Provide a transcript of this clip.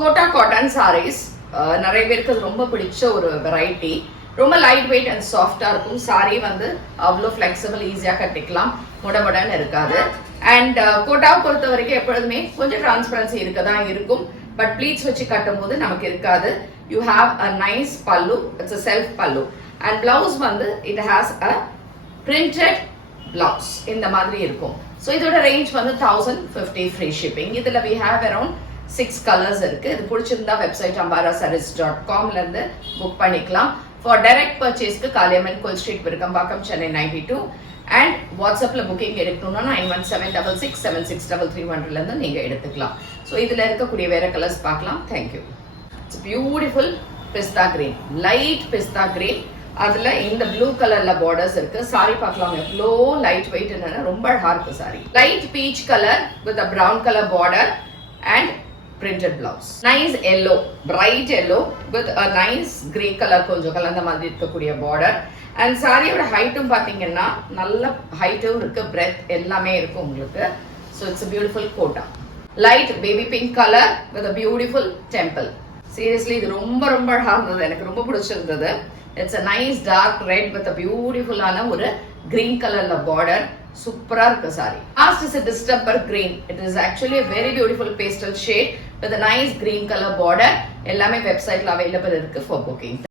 Quota cotton saris நிறைய பேருக்கு அது ரொம்ப பிடிச்ச ஒரு வெரைட்டி. ரொம்ப லைட் வெயிட் அண்ட் சாஃப்டா இருக்கும். சாரி வந்து அவ்வளோ ஃபிளெக்சிபிள், ஈஸியா கட்டிக்கலாம், முடமுடன்னு இருக்காது. அண்ட் கோட்டாவை பொறுத்த வரைக்கும் எப்பொழுதுமே கொஞ்சம் டிரான்ஸ்பரன்சி இருக்கதான் இருக்கும். பட் ப்ளீட்ஸ் வச்சு கட்டும் போது நமக்கு இருக்காது. யூ ஹாவ் அ நைஸ் பல்லு, இட்ஸ் அ செல்ஃப் பல்லு. அண்ட் பிளவுஸ் வந்து it has a printed blouse இந்த மாதிரி இருக்கும். ஸோ இதோட ரேஞ்ச் வந்து 1050 ஃப்ரீ ஷிப்பிங். இதுல we have around 6 கலர்ஸ் இருக்கு. இது பிடிச்சிருந்தா வெப்சைட் ambarasarees.com இருந்து புக் பண்ணிக்கலாம். ஃபார் டைரக்ட் பர்ச்சேஸ்க்கு காளியம்மன் கோயில் ஸ்ட்ரீட், விருகம்பாக்கம், சென்னை 92. அண்ட் வாட்ஸ்அப்ல புக்கிங் எடுக்கணும்னா 9176676331 இருந்து நீங்க எடுத்துக்கலாம். ஸோ இதுல இருக்கக்கூடிய வேற கலர்ஸ் பார்க்கலாம். Thank you. It's beautiful pista green, light pista green. அதுல இந்த ப்ளூ கலர்ல பார்டர்ஸ் இருக்கு. சாரி பார்க்கலாம் எவ்வளோ லைட் வெயிட், ரொம்ப அழகா இருக்கு sorry. Light peach colour with a brown colour border and printed blouse. Nice yellow, bright yellow with a nice grey color கொஞ்சம் கலந்த மாதிரி இருக்கக்கூடிய border. And சாரியோட ஹைட்டும் பாத்தீங்கன்னா நல்ல ஹைட்டும் இருக்கு, பிரெத் எல்லாமே இருக்கு உங்களுக்கு. So it's a beautiful kota. Light baby pink color with a beautiful temple. Seriously இது ரொம்ப ரொம்ப அழகா இருந்தது, எனக்கு ரொம்ப பிடிச்சிருந்தது. It's a nice dark red with a beautiful ஆன ஒரு green colorல border. சூப்பரா இருக்கு sorry. Last is a distemper green. It is actually a very beautiful pastel shade with a nice green color border. எல்லாமே வெப்சைட்ல அவைலபிள் இருக்கு for booking.